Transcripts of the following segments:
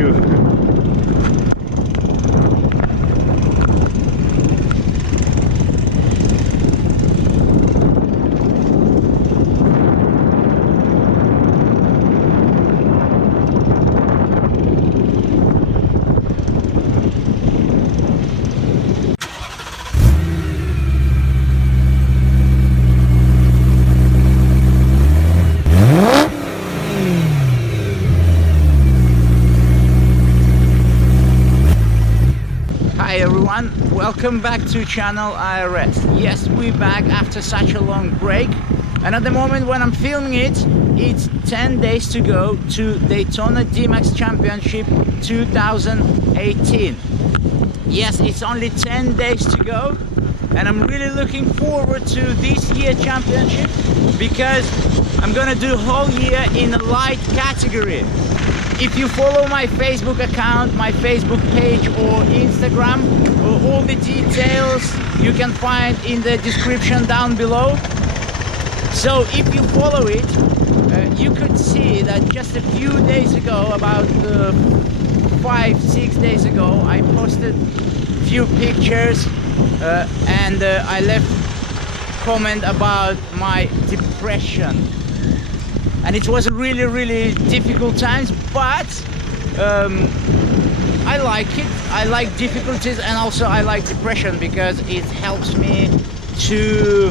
you. Hi everyone, welcome back to channel IRS. Yes, we're back after such a long break, and at the moment when I'm filming it, it's 10 days to go to Daytona DMax Championship 2018. Yes, it's only 10 days to go, and I'm really looking forward to this year championship because I'm gonna do whole year in a light category. If you follow my Facebook account, my Facebook page or Instagram, all the details you can find in the description down below. So if you follow it, you could see that just a few days ago, about 5-6 days ago, I posted a few pictures and I left comment about my depression. And it was really difficult times, but I like it. I like difficulties, and also I like depression because it helps me to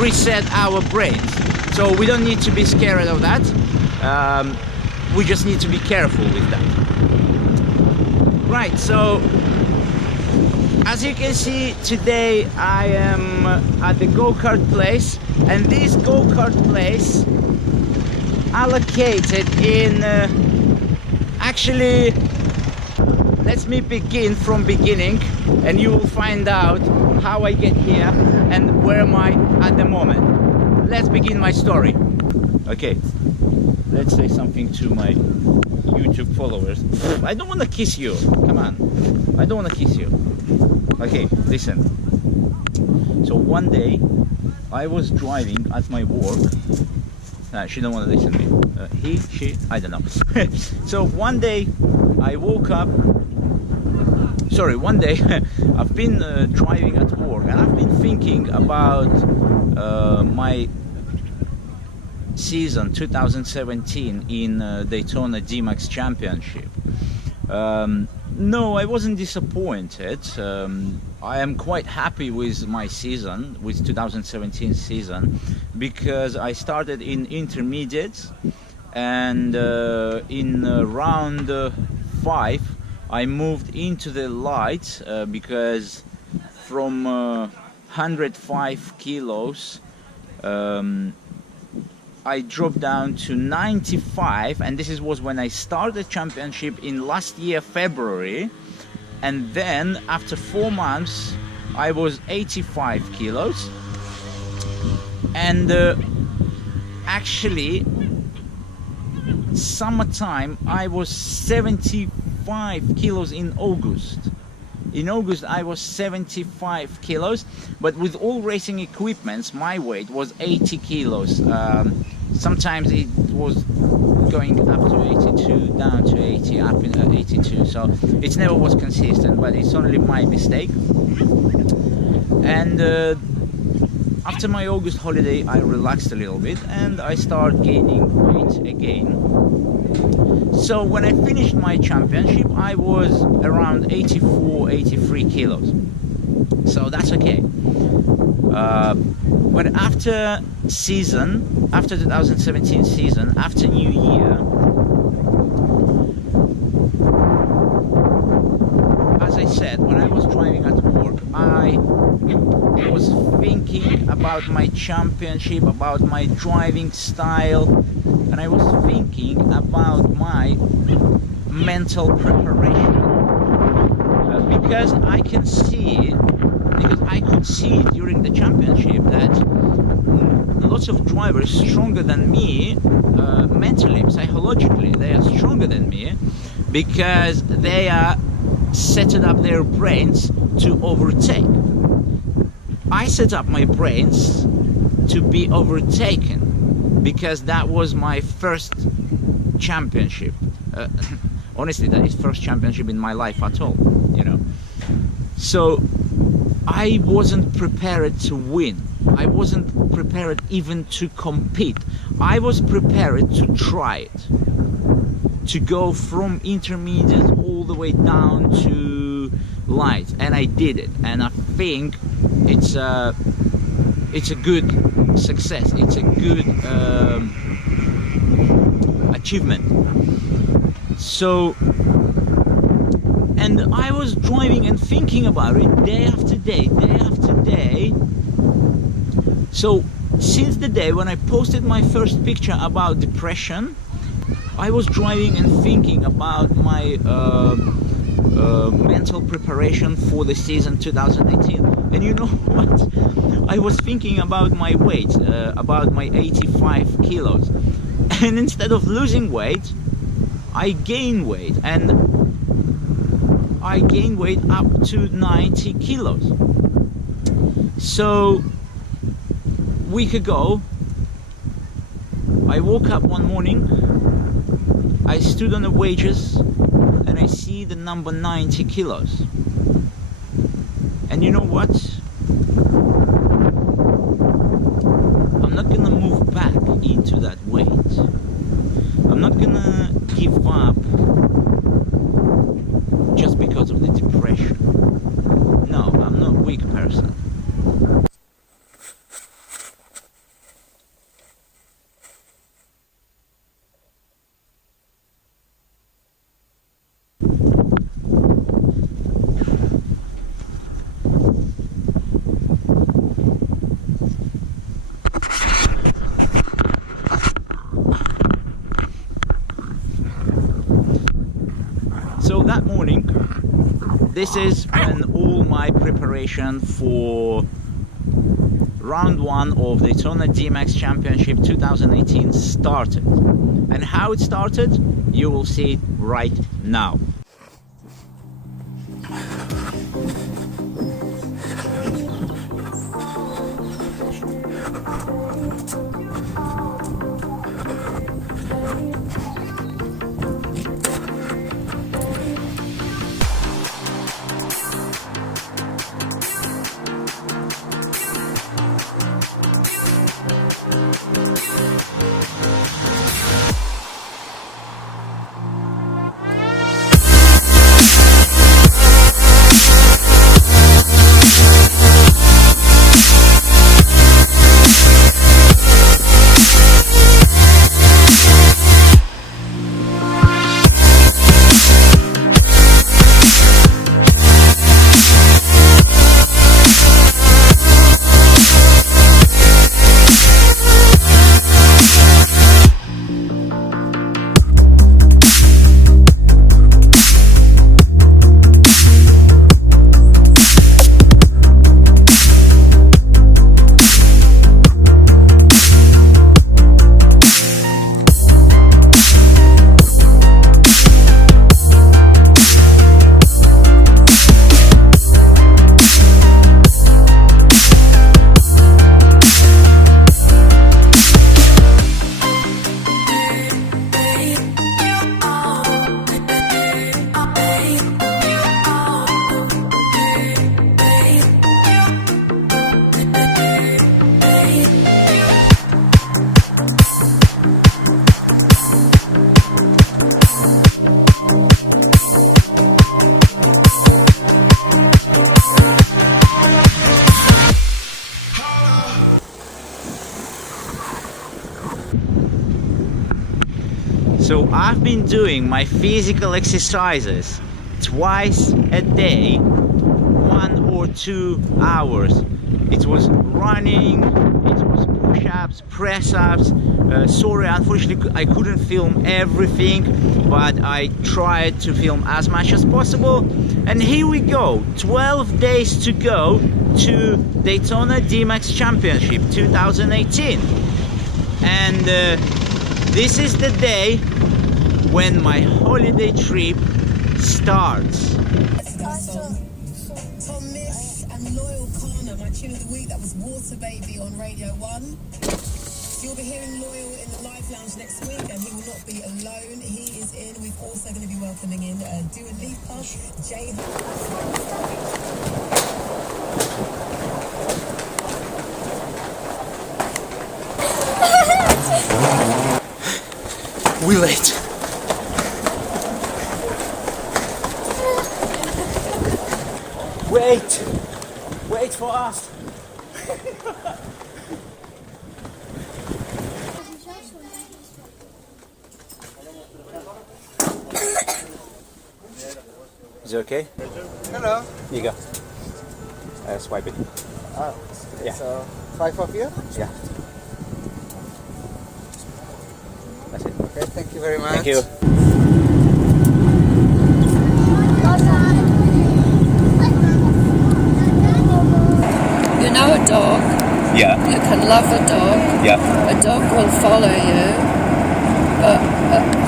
reset our brains. So we don't need to be scared of that. We just need to be careful with that. Right, so as you can see, today I am at the go-kart place, and this go-kart place allocated in actually, let me begin from beginning and you will find out how I get here and where am I at the moment. Let's begin my story. Okay, let's say something to my YouTube followers. I don't want to kiss you, come on, I don't want to kiss you. Okay, listen. So one day I was driving at my work. She don't want to listen to me. He, she, I don't know. So one day I woke up. Sorry, one day I've been driving at work, and I've been thinking about my season 2017 in Daytona DMax Championship. No, I wasn't disappointed. I am quite happy with my season, with 2017 season, because I started in intermediates, and in round 5 I moved into the lights because from 105 kilos I dropped down to 95, and this was when I started the championship in last year February, and then after 4 months I was 85 kilos, and actually summertime I was 75 kilos in August. In August I was 75 kilos, but with all racing equipments my weight was 80 kilos. Sometimes it was going up to 82, down to 80, up in 82, so it never was consistent, but it's only my mistake. And after my August holiday I relaxed a little bit and I started gaining weight again. So when I finished my championship I was around 84-83 kilos, so that's okay. But after season, after 2017 season, after New Year, as I said, when I was driving at work, I was thinking about my championship, about my driving style, and I was thinking about my mental preparation, because I could see during the championship that lots of drivers stronger than me, mentally, psychologically, they are stronger than me because they are setting up their brains to overtake. I set up my brains to be overtaken because that was my first championship. Honestly, that is first championship in my life at all, you know. So I wasn't prepared to win. I wasn't prepared even to compete. I was prepared to try it, to go from intermediate all the way down to light, and I did it. And I think it's a good success. It's a good achievement. So, and I was driving and thinking about it day after day, day after day. So since the day when I posted my first picture about depression, I was driving and thinking about my mental preparation for the season 2018. And you know what? I was thinking about my weight, about my 85 kilos. And instead of losing weight, I gained weight. And I gained weight up to 90 kilos. So, a week ago, I woke up one morning, I stood on the wages, and I see the number 90 kilos. And you know what? I'm not gonna move back into that weight. I'm not gonna give up just because of the depression. No, I'm not a weak person. So that morning, this is when all my preparation for round 1 of Daytona DMax Championship 2018 started. And how it started, you will see it right now. So I've been doing my physical exercises twice a day, 1 or 2 hours. It was running, it was push-ups, press-ups. Sorry, unfortunately I couldn't film everything, but I tried to film as much as possible. And here we go, 12 days to go to Daytona DMax Championship 2018. And this is the day when my holiday trip starts. Miss and Loyal Corner, my tune of the week, that was Water Baby on Radio 1. So you'll be hearing Loyal in the live lounge next week, and he will not be alone. He is in. We're also going to be welcoming in Dua Lipa, Jay. We late. Wait for us. Is it okay? Hello. Here you go. Swipe it. Yeah. So 5 of you? Yeah. That's it. Okay, thank you very much. Thank you. You know a dog, Yeah. you can love a dog, Yeah. a dog will follow you, but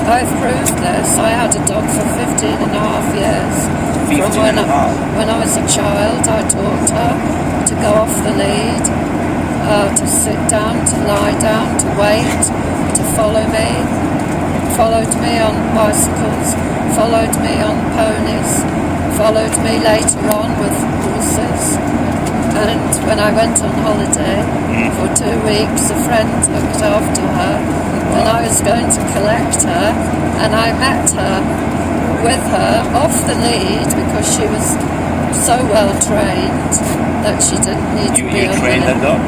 I've proved this. I had a dog for 15 and a half years. 15 and a half? When I was a child, I taught her to go off the lead, to sit down, to lie down, to wait, to follow me. Followed me on bicycles, followed me on ponies, followed me later on with horses. And when I went on holiday for 2 weeks, a friend looked after her, and I was going to collect her, and I met her with her off the lead because she was so well trained that she didn't need to be You on trained the that dog?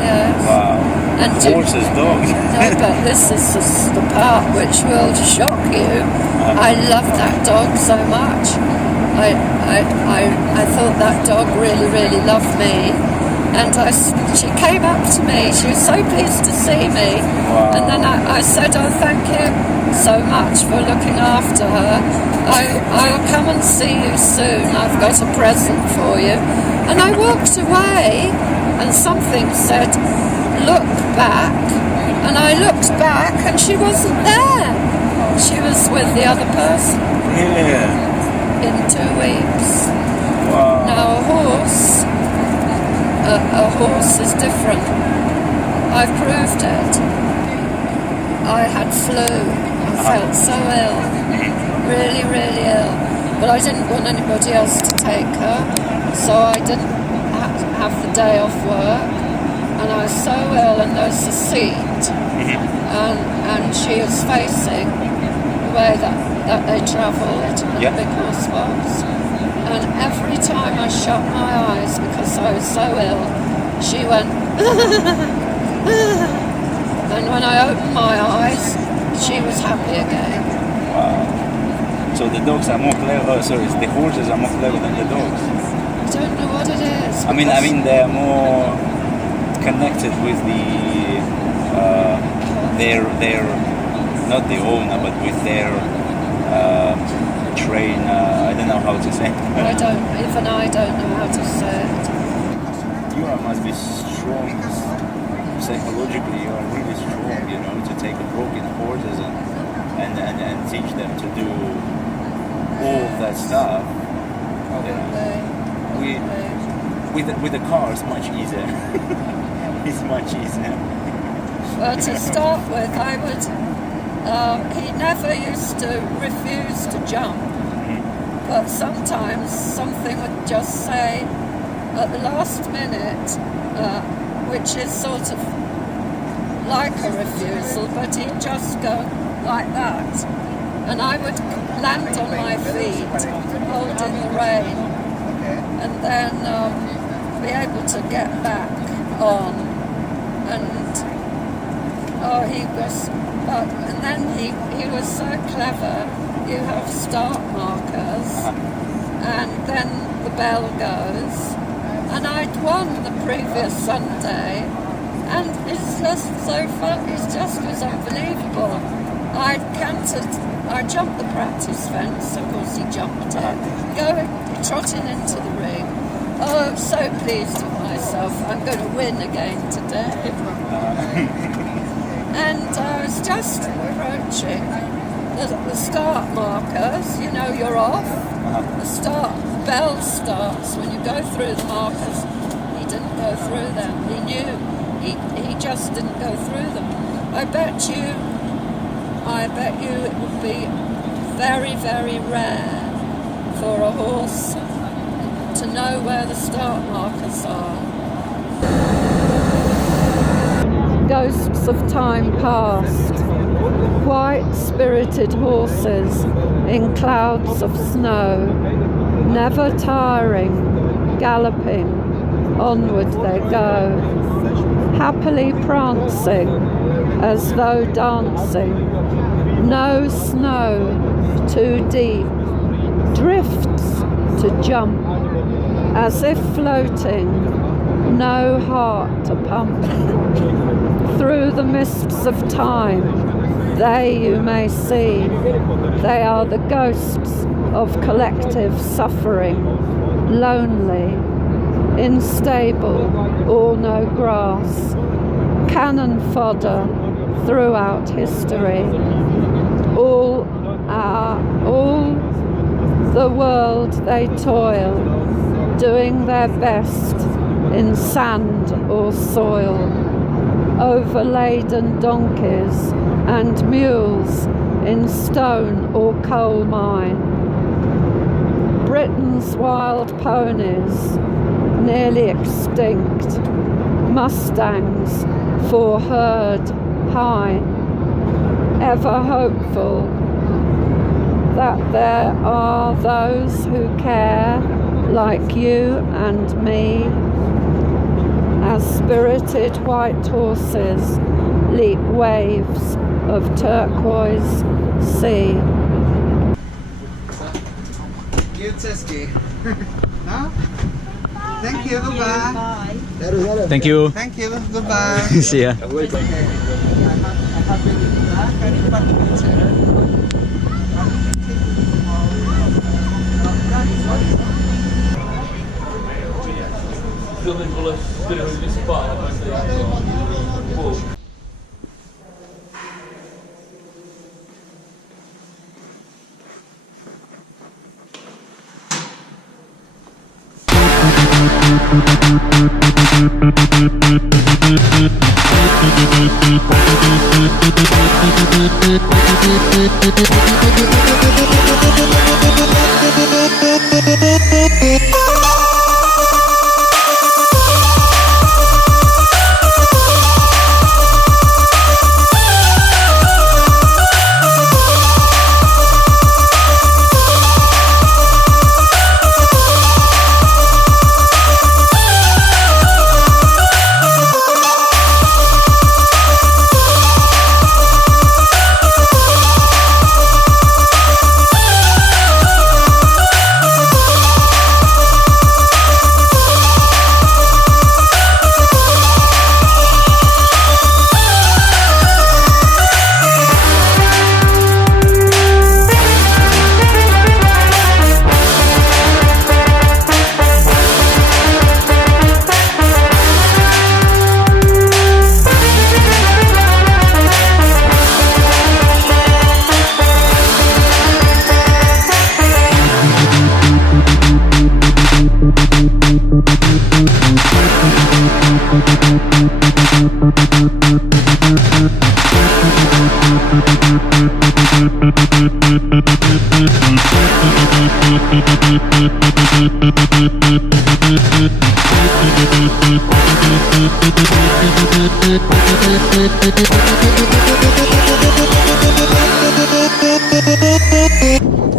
Yes. Wow. And Horses, dog. No, but this is the part which will shock you. I love that dog so much. I thought that dog really, really loved me. And she came up to me. She was so pleased to see me. Wow. And then I said, oh, thank you so much for looking after her. I'll come and see you soon. I've got a present for you. And I walked away and something said, look back. And I looked back and she wasn't there. She was with the other person. Yeah. In 2 weeks. Wow. Now a horse is different. I've proved it. I had flu. I felt so ill. Really, really ill. But I didn't want anybody else to take her. So I didn't have the day off work. And I was so ill, and there's a seat. And she was facing the way that they travelled, the big horse was. And every time I shut my eyes, because I was so ill, she went, and when I opened my eyes, she was happy again. Wow. So the dogs are more clever, the horses are more clever than the dogs. I don't know what it is. I mean they're more connected with their not the owner, but with their trainer. I don't know how to say it. I don't know how to say it. You must be strong psychologically. You are really strong, you know, to take a broken horses and teach them to do all of that stuff. With the car, it's much easier. It's much easier. Well, to start with, I would. He never used to refuse to jump, but sometimes something would just say at the last minute, which is sort of like a refusal, but he'd just go like that, and I would land on my feet, holding the rein, and then be able to get back on, and he was. And then he was so clever. You have start markers, and then the bell goes. And I'd won the previous Sunday, and it's just so fun. It just was unbelievable. I jumped the practice fence. Of course, he jumped it. Trotting into the ring. Oh, I'm so pleased with myself. I'm going to win again today. And I was just approaching the start markers. You know, you're off. The bell starts when you go through the markers. He didn't go through them. He he just didn't go through them. I bet you it would be very, very rare for a horse to know where the start markers are. Ghosts of time past, white spirited horses in clouds of snow, never tiring, galloping, onward they go, happily prancing as though dancing, no snow too deep, drifts to jump, as if floating, no heart to pump. Through the mists of time, they you may see, they are the ghosts of collective suffering, lonely, unstable, all no grass, cannon fodder throughout history, all the world they toil, doing their best in sand or soil, overladen donkeys and mules in stone or coal mine, Britain's wild ponies, nearly extinct, mustangs for herd high, ever hopeful that there are those who care like you and me, as spirited white horses leap waves of turquoise sea. No? Thank you, goodbye. Thank you. Thank you, goodbye. See ya.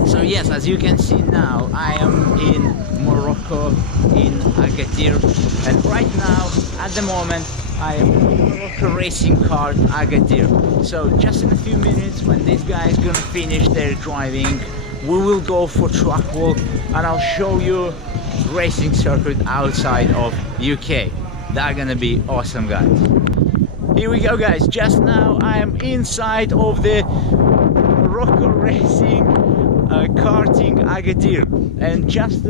So yes, as you can see now, I am in Morocco, in Agadir, and right now, at the moment, I am in Morocco racing car Agadir. So just in a few minutes, when these guys gonna finish their driving, we will go for track walk and I'll show you racing circuit outside of UK. They're gonna be awesome, guys. Here we go, guys. Just now I am inside of the Morocco racing karting Agadir, and just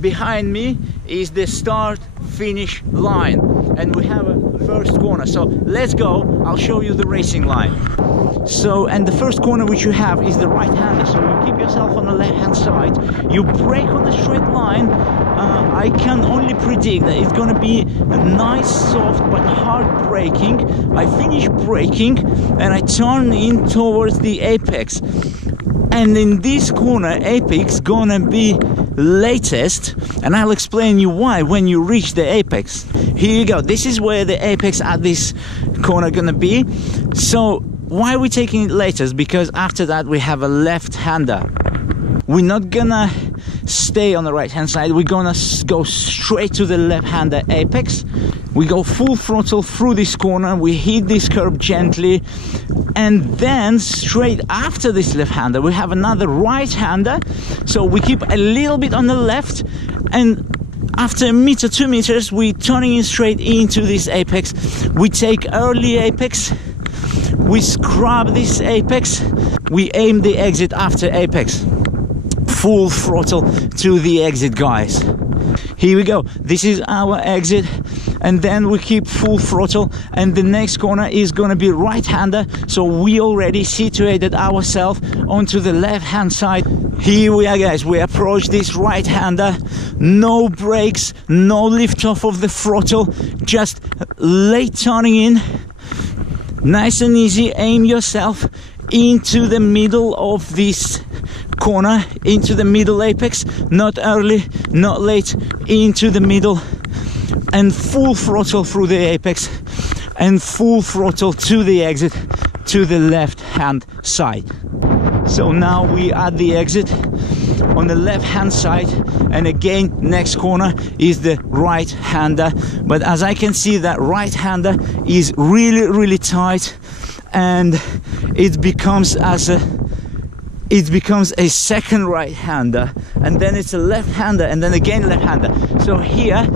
behind me is the start finish line, and we have a first corner. So let's go, I'll show you the racing line. So, and the first corner which you have is the right-hander, so you keep yourself on the left-hand side, you brake on the straight line. I can only predict that it's gonna be a nice, soft but hard braking. I finish braking and I turn in towards the apex. And in this corner, apex gonna be latest, and I'll explain you why when you reach the apex. Here you go. This is where the apex at this corner gonna be. So why are we taking it latest? Because after that we have a left-hander. We're not gonna stay on the right-hand side. We're gonna go straight to the left-hander apex. We go full throttle through this corner. We hit this curb gently, and then straight after this left-hander we have another right-hander. So we keep a little bit on the left, and after a meter, 2 meters, we're turning in straight into this apex. We take early apex. We scrub this apex. We aim the exit after apex. Full throttle to the exit, guys. Here we go. This is our exit, and then we keep full throttle, and the next corner is gonna be right-hander. So we already situated ourselves onto the left-hand side. Here we are, guys. We approach this right-hander. No brakes, no lift off of the throttle, just late turning in. Nice and easy. Aim yourself into the middle of this corner, into the middle apex, not early, not late, into the middle, and full throttle through the apex, and full throttle to the exit, to the left hand side. So now we are at the exit on the left hand side, and again next corner is the right hander. But as I can see, that right hander is really tight, and it becomes a second right-hander, and then it's a left-hander, and then again left-hander. So here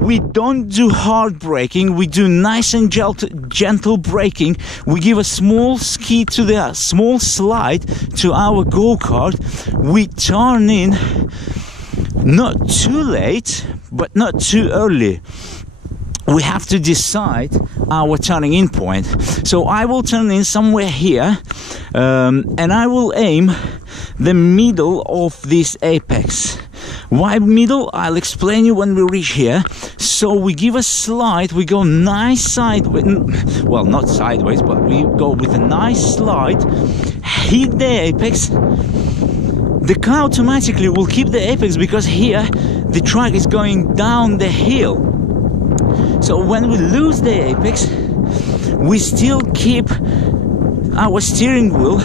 we don't do hard braking, we do nice and gentle braking. We give a small skid to the small slide to our go-kart. We turn in not too late, but not too early. We have to decide our turning in point. So I will turn in somewhere here, and I will aim the middle of this apex. Why middle? I'll explain you when we reach here. So we give a slide, we go nice sideways, well, not sideways, but we go with a nice slide, hit the apex. The car automatically will keep the apex because here the track is going down the hill. So when we lose the apex, we still keep our steering wheel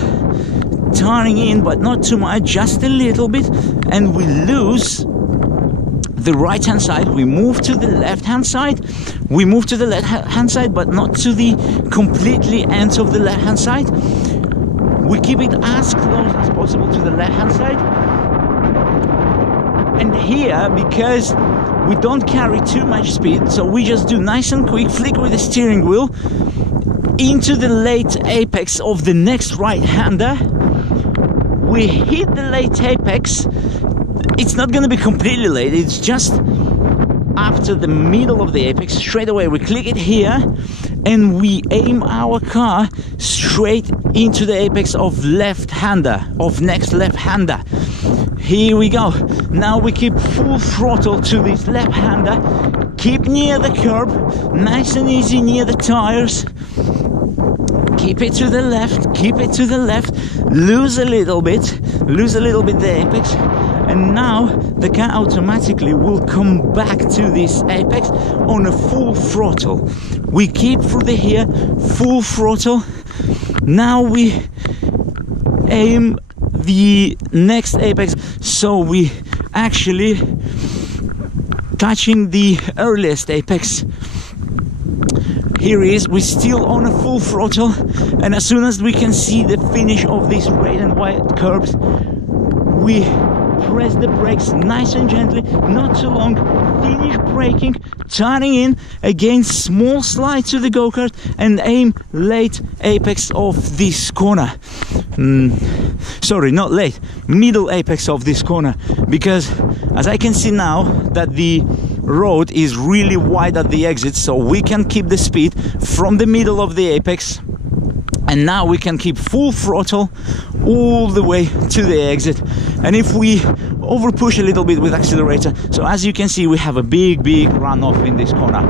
turning in, but not too much, just a little bit, and we lose the right hand side. We move to the left hand side. We move to the left hand side, but not to the completely end of the left hand side. We keep it as close as possible to the left hand side. And here, because we don't carry too much speed, so we just do nice and quick flick with the steering wheel into the late apex of the next right-hander. We hit the late apex. It's not going to be completely late, it's just after the middle of the apex. Straight away we click it here, and we aim our car straight into the apex of left-hander, of next left-hander. Here we go. Now we keep full throttle to this left-hander. Keep near the curb, nice and easy near the tires. Keep it to the left, keep it to the left. Lose a little bit the apex. And now the car automatically will come back to this apex on a full throttle. We keep through the here, full throttle. Now we aim the next apex, so we actually touching the earliest apex. Here is, we're still on a full throttle, and as soon as we can see the finish of these red and white curbs, we press the brakes nice and gently, not too long, finish braking, turning in, again small slide to the go-kart, and aim late apex of this corner. Sorry, not late, middle apex of this corner, because as I can see now that the road is really wide at the exit, so we can keep the speed from the middle of the apex And now we can keep full throttle all the way to the exit. And if we over push a little bit with accelerator, so as you can see, we have a big runoff in this corner.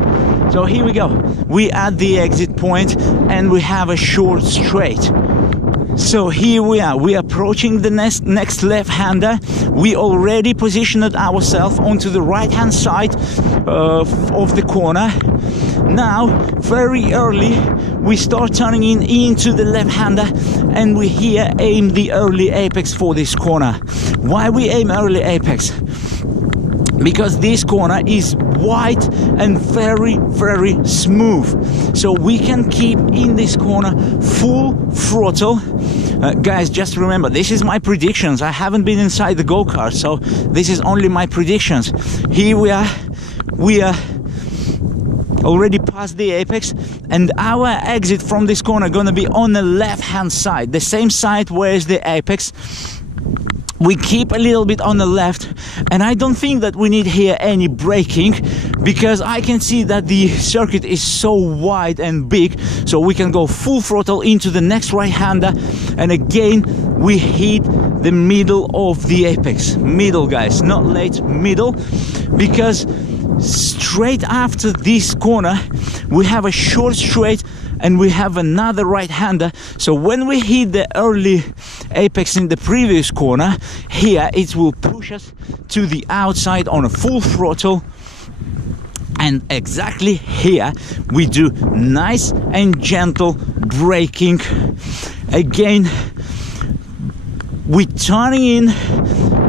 So here we go. We at the exit point and we have a short straight. So here we are, we are approaching the next left-hander. We already positioned ourselves onto the right-hand side of the corner. Now, very early, we start turning into the left-hander, and we here aim the early apex for this corner. Why we aim early apex? Because this corner is wide and very smooth, so we can keep in this corner full throttle. Guys, just remember, this is my predictions. I haven't been inside the go-kart, so this is only my predictions. Here we are already past the apex, and our exit from this corner gonna be on the left hand side, the same side where is the apex. We keep a little bit on the left, and I don't think that we need here any braking, because I can see that the circuit is so wide and big, so we can go full throttle into the next right-hander, and again we hit the middle of the apex. Middle, guys, not late, middle, because straight after this corner we have a short straight and we have another right-hander. So when we hit the early apex in the previous corner, here it will push us to the outside on a full throttle, and exactly here we do nice and gentle braking. Again, we turning in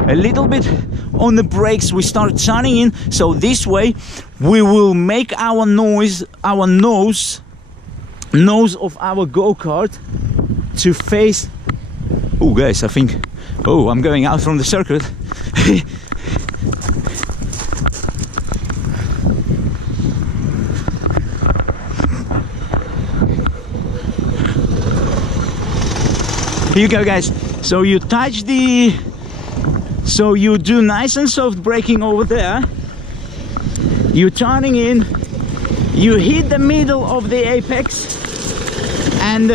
a little bit on the brakes, we start turning in, so this way we will make our nose of our go-kart to face. Oh guys, I think, oh, I'm going out from the circuit. Here you go, guys. So you touch the, so you do nice and soft braking over there, you turning in, you hit the middle of the apex, and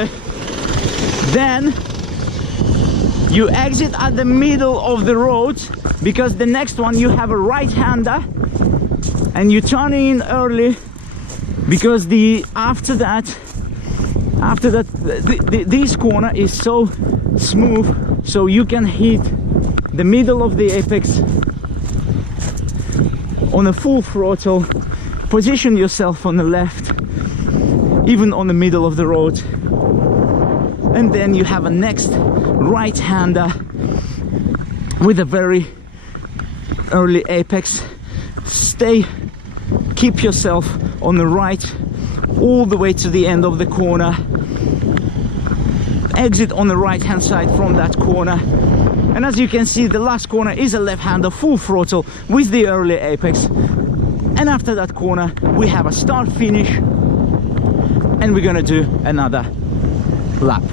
then you exit at the middle of the road, because the next one you have a right-hander, and you turn in early, because after that this corner is so smooth, so you can hit the middle of the apex on a full throttle, position yourself on the left, even on the middle of the road, and then you have a next right-hander with a very early apex. Keep yourself on the right all the way to the end of the corner, exit on the right hand side from that corner, and as you can see, the last corner is a left-hander, full throttle with the early apex, and after that corner we have a start finish, and we're gonna do another lap.